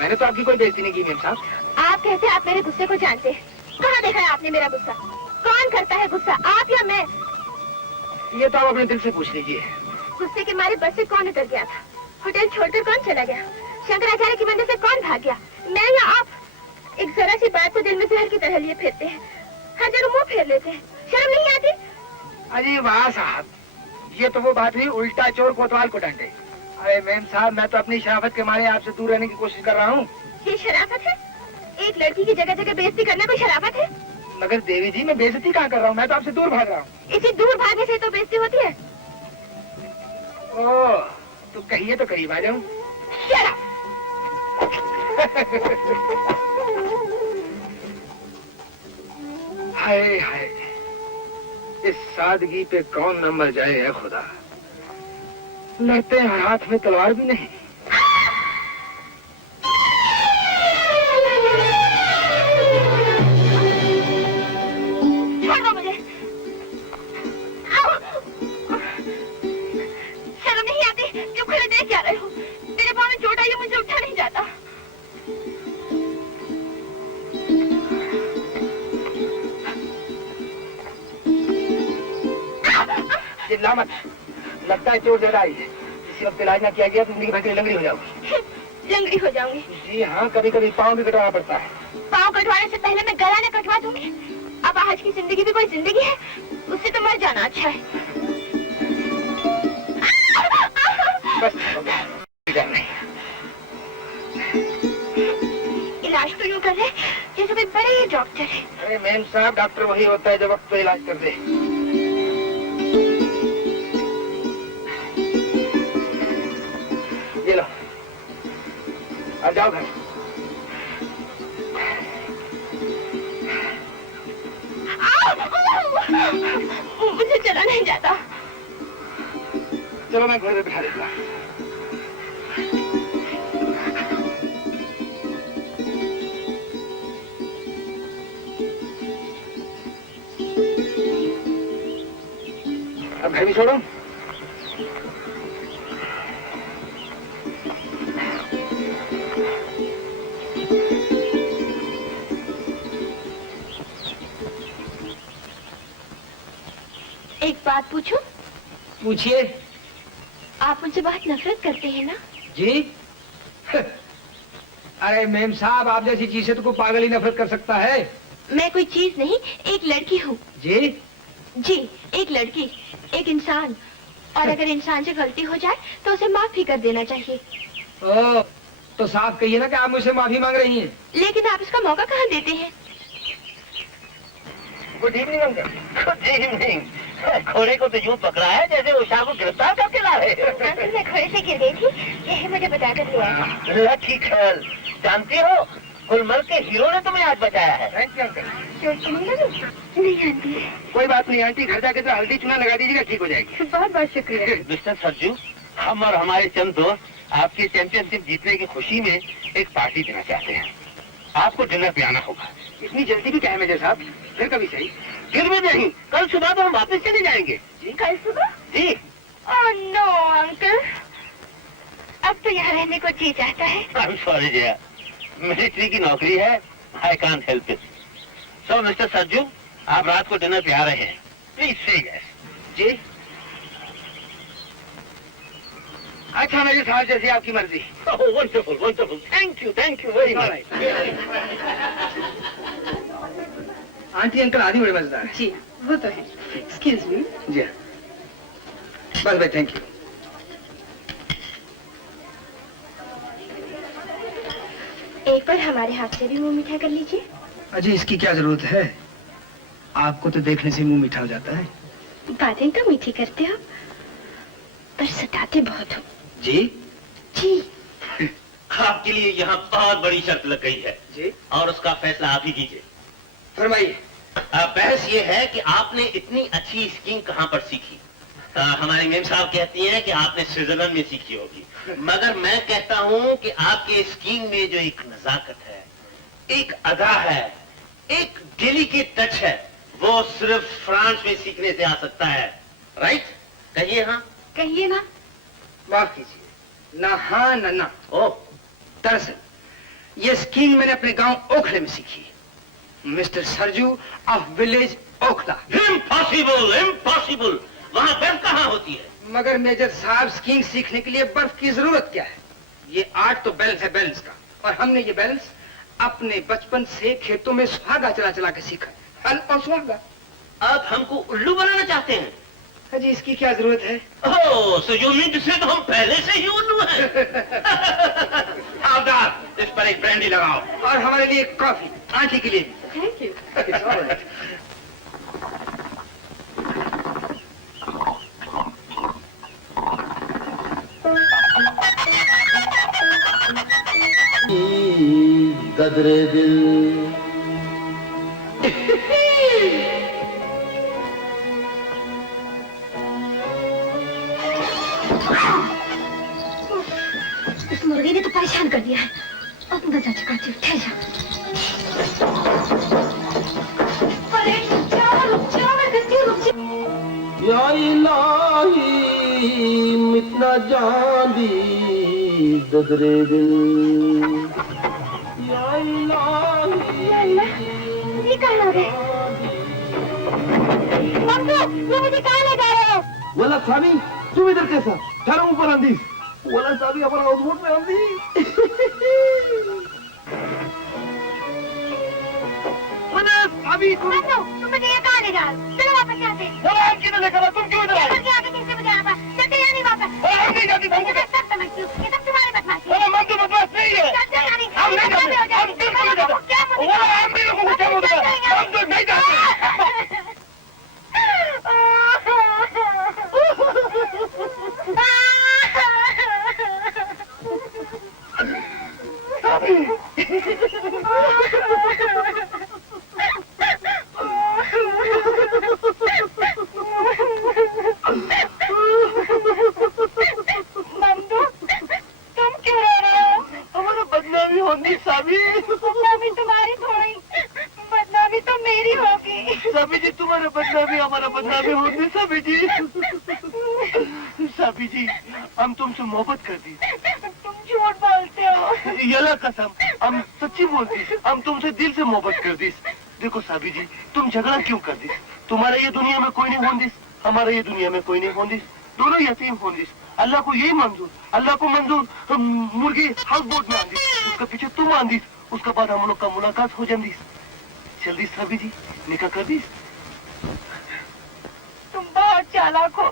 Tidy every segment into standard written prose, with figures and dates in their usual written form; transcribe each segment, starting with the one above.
मैंने तो आपकी कोई बेइज्जती नहीं की मेम साहब। आप कहते आप मेरे गुस्से को जानते हैं। कहाँ देखा है आपने मेरा गुस्सा? कौन करता है गुस्सा, आप या मैं? ये तो आप अपने दिल से पूछ लीजिए। गुस्से के मारे बस से कौन उतर गया था? होटल छोड़कर कौन चला गया? शंकराचार्य के मंदिर से कौन भाग गया, मैं या आप? एक जरा सी बात तो दिल में जहर की तरह लिए फिरते हैं, हर जगह मुंह फेर लेते हैं, शर्म नहीं आती? अरे वाह साहब, ये तो वो बात हुई उल्टा चोर कोतवाल को डांटे। अरे मैम साहब, मैं तो अपनी शराफत के मारे आपसे दूर रहने की कोशिश कर रहा हूँ। ये शराफत है? एक लड़की की जगह जगह बेइज्जती करना कोई शराफत है? मगर देवी जी, मैं बेइज्जती कहाँ कर रहा हूँ, मैं तो आपसे दूर भाग रहा हूँ। इसी दूर भागने से तो बेइज्जती होती है। ओह, तो कहिए तो करीब आ जाऊं। हाय हाय, इस सादगी पे कौन न मर जाए है खुदा। लड़ते हैं, हाथ में तलवार भी नहीं। छोड़ दो मुझे। शर्म नहीं आती? क्यों खड़े देख क्या रहे हो? मेरे पाँव में चोट आई है, मुझे उठा नहीं जाता। चिल्ला मत, लगता है चोट ज्यादा आई है। इसी वक्त इलाज ना किया गया तो जिंदगी भर के लिए लंगड़ी हो जाऊंगी। लंगड़ी हो जाऊंगी? जी हाँ, कभी कभी पाँव भी कटवाना पड़ता है। पाँव कटवाने से पहले मैं गला न कटवा दूंगी। अब आज की जिंदगी भी कोई जिंदगी है? उससे तो मर जाना अच्छा है। बस नहीं। इलाज तो यूं कर रहे जैसे कोई बड़े डॉक्टर है। अरे मैम साहब, डॉक्टर वही होता है जो वक्त पे इलाज कर दे। ये लो, अब जाओ घर। मुझे चला नहीं जाता। चलो मैं घर में बिठा देता। अब घर भी छोड़ो। एक बात पूछूं? पूछिए। आप मुझसे बहुत नफरत करते हैं ना? जी? अरे मैम साहब, आप जैसी चीज से तो कोई पागल ही नफरत कर सकता है। मैं कोई चीज नहीं, एक लड़की हूँ। जी? जी, एक लड़की, एक इंसान। और अगर इंसान से गलती हो जाए तो उसे माफी कर देना चाहिए। ओह, तो साफ कहिए ना कि आप मुझसे माफी मांग रही हैं। लेकिन आप इसका मौका कहाँ देते हैं? Good evening uncle. Good evening. घोड़े को तो यूं पकड़ा है जैसे उषा को गिरफ्तार करके ला रहे। अंकल, मैं घोड़े से गिर गई थी, यही मुझे बताकर लिया। लकी गर्ल, जानती हो गुलमर्ग के हीरो ने तुम्हें आज बचाया है। Thank you uncle. चोट तो नहीं लगी? नहीं आंटी। कोई बात नहीं आंटी, घर जाके तो हल्दी चूना लगा दीजिएगा, ठीक हो जाएगी। बहुत बहुत शुक्रिया। मिस्टर सरजू, हम और हमारे चंद दोस्त आपकी चैंपियनशिप जीतने की खुशी में एक पार्टी देना चाहते हैं। आपको डिनर पे आना होगा। इतनी जल्दी भी क्या है मेजर साहब? फिर कभी सही। फिर भी नहीं, कल सुबह तो हम वापस चले जाएंगे। जी? कल सुबह? जी। ओह नो अंकल, अब तो यहाँ रहने को जी चाहता है। I'm sorry जया, मिलिट्री की नौकरी है, I can't help it. So mister Sarju, आप रात को डिनर पे आ रहे हैं। प्लीज से यस। जी? अच्छा मेरे साहब, जैसी आपकी मर्जी। Wonderful wonderful, thank you very much. Aunty uncle आदि बड़े मजेदार है। जी वो तो है। Excuse me. जी बस भाई, थैंक यू। एक बार हमारे हाथ से भी मुंह मीठा कर लीजिए। अजी इसकी क्या जरूरत है, आपको तो देखने से मुंह मीठा हो जाता है। बातें तो मीठी करते हो, पर सताते बहुत हो। जी? जी। आपके लिए यहाँ बहुत बड़ी शर्त लग गई है। जी? और उसका फैसला आप ही कीजिए। फरमाइए। बहस ये है कि आपने इतनी अच्छी स्कीइंग कहाँ पर सीखी। हमारी मेम साहब कहती हैं कि आपने स्विट्जरलैंड में सीखी होगी, मगर मैं कहता हूँ कि आपके स्कीइंग में जो एक नजाकत है, एक अदा है, एक डेलिकेट टच है, वो सिर्फ फ्रांस में सीखने से आ सकता है। राइट? कहिए हाँ। कहिए ना। माफ कीजिए, ना हाँ ना ना। ओह, दरअसल ये स्कीइंग मैंने अपने गांव ओखले में सीखी। Mister Sarju of village Okhla. Impossible, impossible. वहाँ बर्फ कहाँ होती है? मगर मेजर साहब, स्कीइंग सीखने के लिए बर्फ की जरूरत क्या है? ये आर्ट तो बैलेंस है, बैलेंस का। और हमने ये बैलेंस अपने बचपन से खेतों में सुहागा चला चला के सीखा। हल और सुहागा। आप हमको उल्लू बनाना चाहते हैं? जी, इसकी क्या जरूरत है? ओह, सो यू मीन टू से तो हम पहले से ही उल्लू हैं। हवलदार, इस पर एक ब्रांडी लगाओ। और हमारे लिए एक कॉफी, आंटी के लिए भी। Thank you. It's all right. Gadre दिल इस मुर्गी ने तो परेशान कर दिया है। अब नजर चुकाती हूँ, ठहर जा। अरे रुक जा, मैं कहती हूँ रुक जा। या इलाही मितना जांदी गदरे दिल या इलाही। ये कहाँ आ गए? मम्मी, ये मुझे कहाँ ले जा रहे हो? वाला सामी तुम इधर कैसा? ठहरो ऊपर आंधी। वाला सामी हमारा हाउसबोट में आंधी। अभी तुम मुझे ये कहाँ ले जा रहे हो? चलो वापस यहाँ से। हम किधर लेकर तुम क्यों इधर आए? यहाँ पे किससे मुझे आता? चलते यहाँ नहीं वापस। हम नहीं जाती, मैं सब समझती हूँ। ये सब तुम्हारी बदमाशी है। हम तो बदमाश नहीं है। चल चल यानी। हम नहीं जाते, हम बिल्कुल नहीं जाते। क्या मुझे? हम भी लोगों को क्या बोलते हैं? हम तो नहीं जाते। बदनामी तुम्हारी थोड़ी, बदनामी तो मेरी होगी। साबी जी तुम्हारा बदनामी हमारा बदनामी होने। साबी जी, साबी जी हम तुमसे मोहब्बत कर दी। तुम झूठ बोलते हो। यला कसम हम सच्ची बोलती। हम तुमसे दिल से मोहब्बत कर दी। देखो साबी जी, तुम झगड़ा क्यों कर दी? तुम्हारा ये दुनिया में कोई नहीं होंदिस, हमारा ये दुनिया में कोई नहीं होंदिस। दोनों यतीम होंदिस। अल्लाह को यही मंजूर, अल्लाह को मंजूर मुर्गी हाउस बोट में आंदिस, उसका पीछे तुम आंदिस, उसके बाद हम लोग का मुलाकात हो जांदिस। जल्दी साबी जी निकाह कर दिस। तुम बहुत चालाक हो,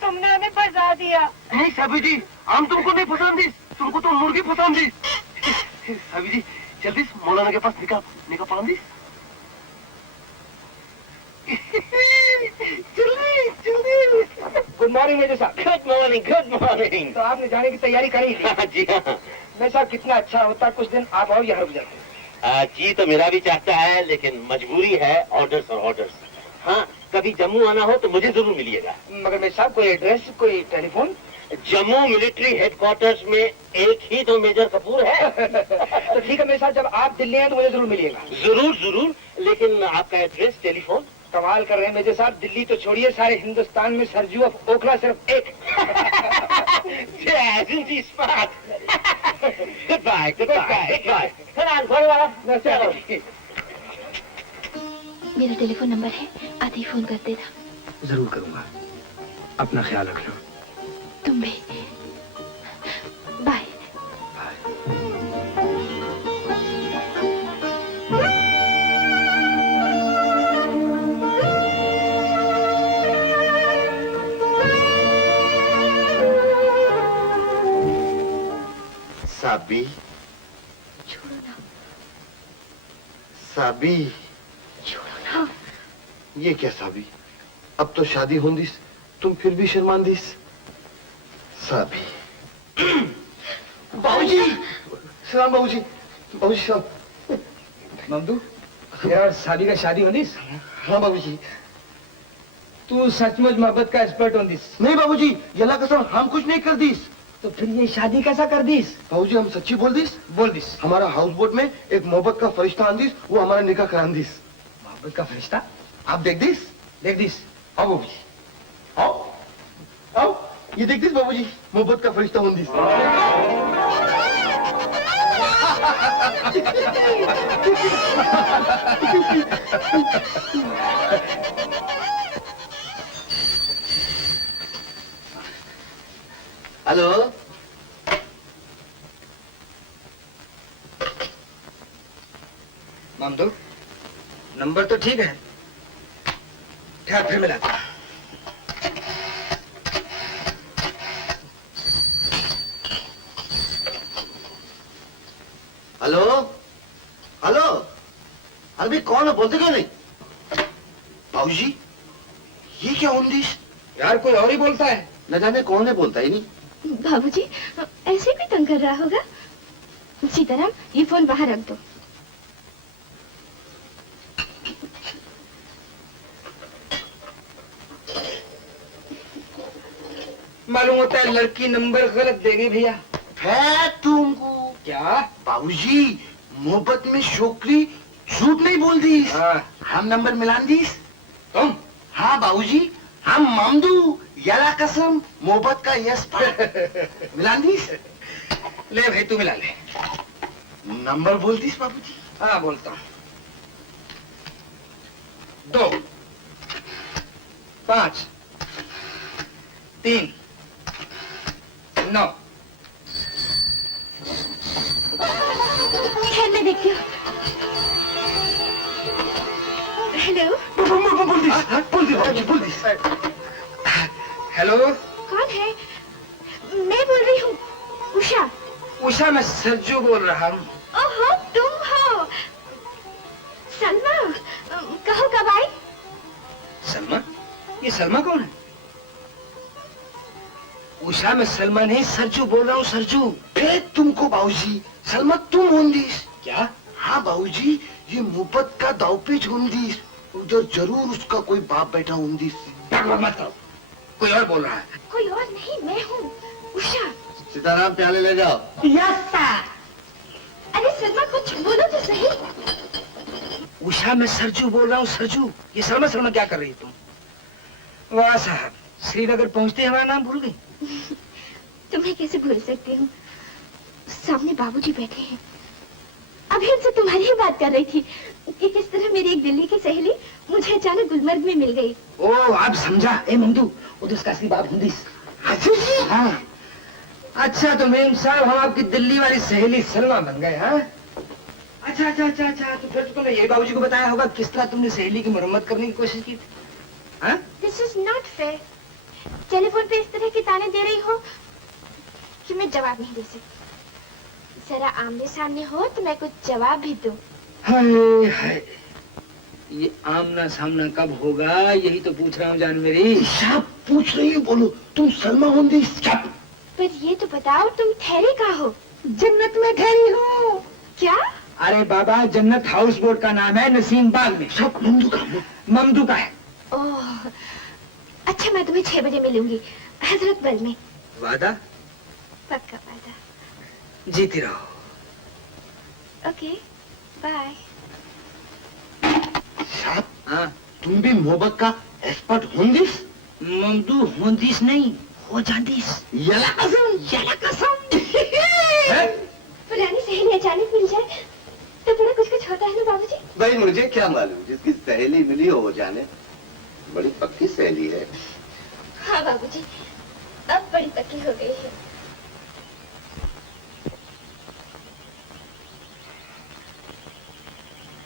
तुमने हमें फंसा दिया। नहीं साबी जी, हम तुमको नहीं फंसान दिस, तुमको तो मुर्गी फंसान दिस। साबी जी जल्दी मौलाना के पास निकाह पढ़ा दिस। गुड मॉर्निंग मेजर साहब। Good morning, good morning. तो आपने जाने की तैयारी करी थी? जी हाँ। मैं साहब कितना अच्छा होता कुछ दिन आप और यहाँ रुक जाते। जी तो मेरा भी चाहता है, लेकिन मजबूरी है, ऑर्डर्स और ऑर्डर्स। हाँ, कभी जम्मू आना हो तो मुझे जरूर मिलिएगा। मगर मेरे साहब कोई एड्रेस, कोई टेलीफोन? जम्मू मिलिट्री हेडक्वार्टर्स में एक ही तो मेजर कपूर है। तो ठीक है मेरे साहब, जब आप दिल्ली हैं तो मुझे जरूर मिलिएगा। जरूर जरूर, लेकिन आपका एड्रेस, टेलीफोन? कमाल कर रहे हैं मेजर साहब, दिल्ली तो छोड़िए, सारे हिंदुस्तान में सरजू ऑफ ओखला सिर्फ एक। Goodbye, goodbye, goodbye. मेरा टेलीफोन नंबर है, आते ही फोन कर देना। जरूर करूंगा, अपना ख्याल रखना। तुम भी। बाय। साबी, छोड़ो ना, साबी, छोड़ो ना। ये क्या साबी? अब तो शादी होंदिस, तुम फिर भी शर्मांदिस। साबी। बाबूजी, सलाम बाबूजी, बाबूजी सलाम। ममदू, यार सादी का शादी होनिस? हाँ बाबूजी। तू सचमुच मोहब्बत का एक्सपर्ट होनिस? नहीं बाबूजी, यल्ला कसम हम कुछ नहीं कर दिस। तो फिर ये शादी कैसा कर दीस? बाबूजी हम सच्ची बोल दिस। बोल दिस। हमारा हाउस बोट में एक मोहब्बत का फरिश्ता आंदिस, वो हमारा निकाह करान दिस। मोहब्बत का फरिश्ता? आप देख दिस? देख दिस। आओ बाबूजी, आओ आओ, ये देख दिस बाबूजी, मोहब्बत का फरिश्ता होंदिस। हेलो, मामदू, नंबर तो ठीक है। ठहर, फिर मिलाता हूं। हेलो, हेलो, अरे कौन है, बोलते क्यों नहीं? बाबूजी, ये क्या उन्नीस? यार कोई और ही बोलता है। न जाने कौन है, बोलता ही नहीं। बाबूजी, ऐसे कोई तंग कर रहा होगा। सीताराम, ये फोन बाहर रख दो। मालूम होता है लड़की नंबर गलत देगी भैया। है तुमको क्या? बाबूजी, मोहब्बत में छोकरी झूठ नहीं बोल दी। हम नंबर मिलान दीस। तुम? हाँ बाबूजी, हम मामदू याला कसम मोहब्बत का यस पार मिलान दीस। ले भाई, तू मिला ले। नंबर बोल दीस बाबूजी। हाँ बोलता हूँ। 2 5 3 9। खैर, मैं देखती हूँ। हेलो, बोल दीस, बोल दीस बाबूजी, बोल दीस। हेलो, कौन है? मैं बोल रही हूँ, उषा। उषा, मैं सरजू बोल रहा हूँ। ओहो, तुम हो। सलमा, कहो कब आई? सलमा? ये सलमा कौन है? उषा, मैं सलमा नहीं सरजू बोल रहा हूँ, सरजू। तुमको बाबूजी, सलमा तुम होंदीस। क्या? हाँ बाबूजी, ये मोहब्बत का दावपेच होंदीस। उधर जरूर उसका कोई बाप बैठा होंदीस। मत करो, कोई और बोल रहा है। कोई और नहीं, मैं हूँ उषा। सीताराम, प्याले ले जाओ। अरे सलमा, कुछ बोलो तो सही। उषा, मैं सरजू बोल रहा हूँ, सरजू। ये सलमा सलमा क्या कर रही है तुम? वाह साहब, श्रीनगर पहुंचते हमारा नाम भूल गई। तुम्हें कैसे भूल सकती हूँ? सामने बाबूजी बैठे हैं। अभी उनसे तुम्हारी ही बात कर रही थी कि किस तरह मेरी एक दिल्ली की सहेली मुझे अचानक गुलमर्ग में मिल गई। ओह, आप समझा। ए ममदू, वो तो उसका असली बाप हुंदिस। हाँ। अच्छा तो मेम साहब, हम आपकी दिल्ली वाली सहेली सलमा बन गए। हाँ, अच्छा अच्छा अच्छा अच्छा। तो फिर तो तुमने ये बाबूजी को बताया होगा किस तरह तुमने सहेली की मरम्मत करने की कोशिश की थी। हाँ? This is not fair. Telephone पे इस तरह के ताने दे रही हो कि मैं जवाब नहीं दे सकती। जरा आमने सामने हो तो मैं कुछ जवाब भी दूं। हाय हाय, ये आमना सामना कब होगा, यही तो पूछ रहा हूँ जान मेरी। सब पूछ रही हो, बोलो तुम सलमा होंदीस। पर ये तो बताओ, तुम ठहरे कहाँ हो? जन्नत में ठहरी हूँ। क्या? अरे बाबा, जन्नत हाउस बोट का नाम है, नसीम बाग में। सब ममदू का ममदू का है। ओह, अच्छा मैं तुम्हें 6 बजे मिलूंगी हजरत बल में। वादा? पक्का वादा। जीती रहो। Okay, bye. साहब, हाँ, तुम भी मोहब्बत का एक्सपर्ट होंदीस? ममदू होंदिस नहीं, हो जांदिस। याला कसम, याला कसम। पुरानी सहेली अचानक मिल जाए तो बड़ा कुछ कुछ होता है ना बाबूजी? भाई मुझे क्या मालूम, जिसकी सहेली मिली हो वो जाने। बड़ी पक्की सहेली है। हाँ बाबूजी, अब बड़ी पक्की हो गई है।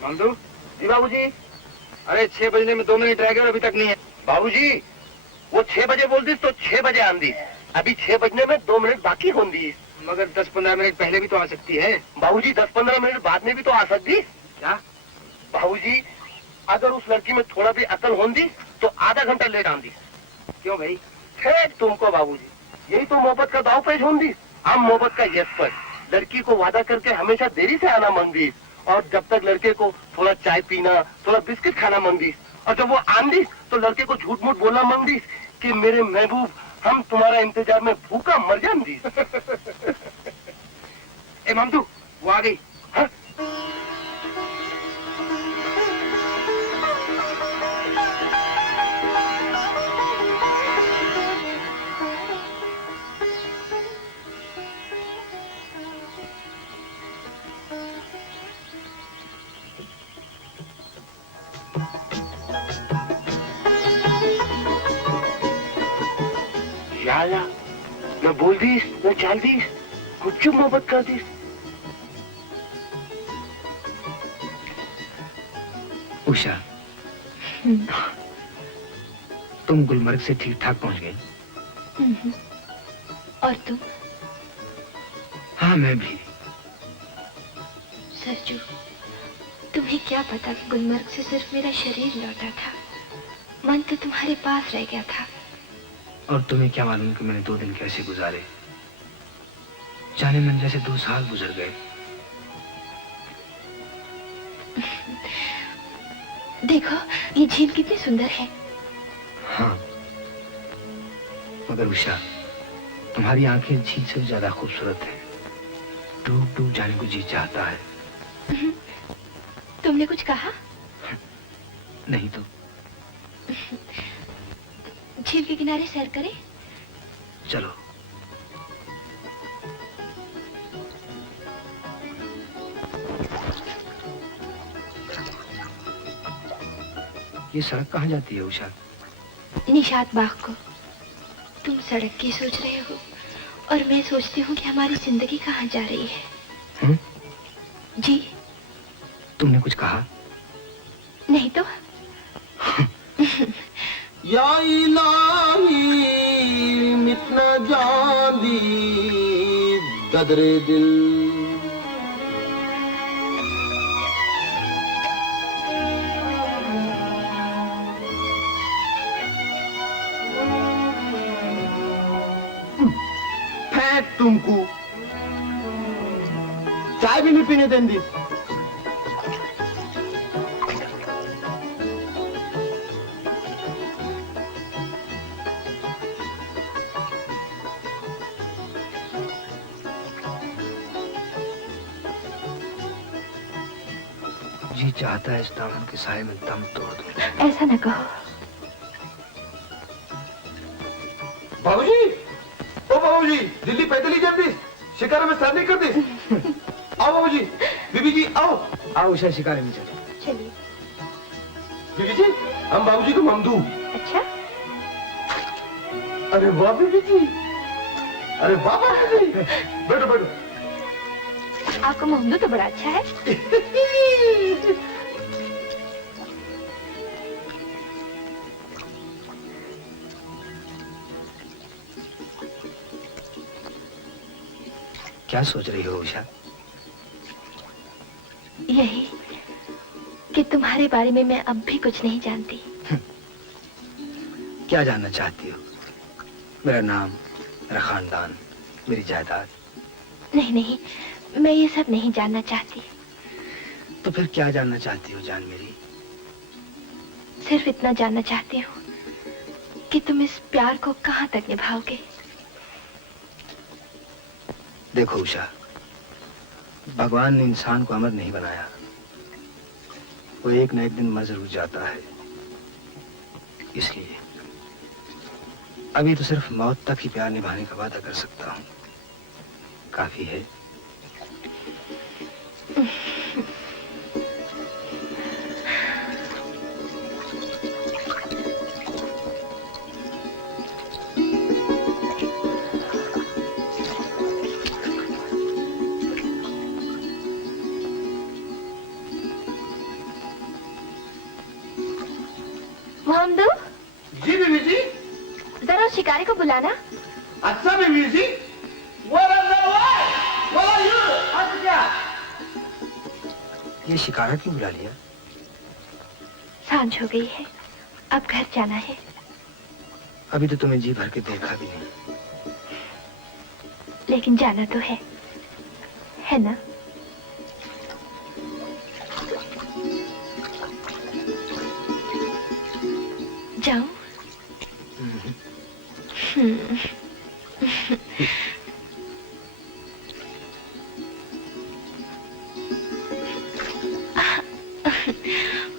ममदू जी। बाबूजी, अरे 6 बजने में 2 मिनट रह गए और अभी तक नहीं है। बाबूजी, वो 6 बजे बोल दीस तो 6 बजे आंदीस। अभी 6 बजने में 2 मिनट बाकी होंदीस। मगर 10-15 मिनट पहले भी तो आ सकती है। बाबूजी, 10-15 मिनट बाद में भी तो आ सकती। क्या? बाबूजी, अगर उस लड़की में थोड़ा भी अकल होंदी तो आधा घंटा लेट आंदी। क्यों भाई? ठीक तुमको बाबूजी, यही तो मोहब्बत का दाव पेश होंदी। हम मोहब्बत का यस पर लड़की को वादा करके हमेशा देरी से आना मंदी, और जब तक लड़के को थोड़ा चाय पीना, थोड़ा बिस्किट खाना मंदी, और जब वो आंदी तो लड़के को झूठ मूठ बोलना मंदी कि मेरे महबूब, हम तुम्हारा इंतजार में भूखा मर जांदी। ए ममदू, वो आ गई। हाँ? साला न बोल दीस न चाल दीस, कुछ मोहब्बत कर दीस। उषा, तुम गुलमर्ग से ठीक ठाक पहुंच गई। और तुम? हाँ, मैं भी। सरजू, तुम्हें क्या पता कि गुलमर्ग से सिर्फ मेरा शरीर लौटा था, मन तो तुम्हारे पास रह गया था। और तुम्हें क्या मालूम कि मैंने 2 दिन कैसे गुजारे, जाने मन जैसे 2 साल गुजर गए। देखो, ये झील कितनी सुंदर है। हाँ, मगर उषा, तुम्हारी आंखें झील से ज्यादा खूबसूरत है। डूब डूब जाने को जी चाहता है। तुमने कुछ कहा? नहीं तो। झील के किनारे सैर करें? चलो। ये सड़क कहाँ जाती है उषा? निशात बाग को। तुम सड़क की सोच रहे हो और मैं सोचती हूँ कि हमारी जिंदगी कहाँ जा रही है। जी। तुमने कुछ कहा? नहीं तो। या इलाही मिटना जांदी गदरे दिल। फैट तुमको चाय भी नहीं पीने देंगी। जी चाहता है इस दामन के साए में दम तोड़ दूं। ऐसा न कहो। बाबूजी, ओ बाबूजी, दिल्ली पैदल ही जाती, शिकार में शादी कर दी। आओ बाबूजी, बीबी जी आओ। आओ उषा, शिकारे में चले। चलिए। बीबी जी, हम बाबूजी को ममदू। अच्छा? अरे वाह बीबी जी, अरे वाह बाबूजी। बैठो बैठो। आपका मोहम्मद तो बड़ा अच्छा है। क्या सोच रही हो उषा? यही कि तुम्हारे बारे में मैं अब भी कुछ नहीं जानती। क्या जानना चाहती हो? मेरा नाम, मेरा खानदान, मेरी जायदाद? नहीं नहीं, मैं ये सब नहीं जानना चाहती। तो फिर क्या जानना चाहती हो जान मेरी? सिर्फ इतना जानना चाहती हूँ कि तुम इस प्यार को कहाँ तक निभाओगे। देखो उषा, भगवान ने इंसान को अमर नहीं बनाया। वो एक न एक दिन मर जरूर जाता है। इसलिए अभी तो सिर्फ मौत तक ही प्यार निभाने का वादा कर सकता हूँ। काफी है। मोहम्मदू, जी बीबी जी। जरा शिकारी को बुलाना। अच्छा बीबी जी। ये शिकारा क्यों बुला लिया? सांझ हो गई है, अब घर जाना है। अभी तो तुम्हें जी भर के देखा भी नहीं। लेकिन जाना तो है ना? जाऊं?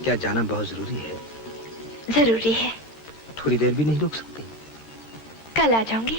क्या जाना बहुत जरूरी है? जरूरी है। थोड़ी देर भी नहीं रुक सकती? कल आ जाऊंगी।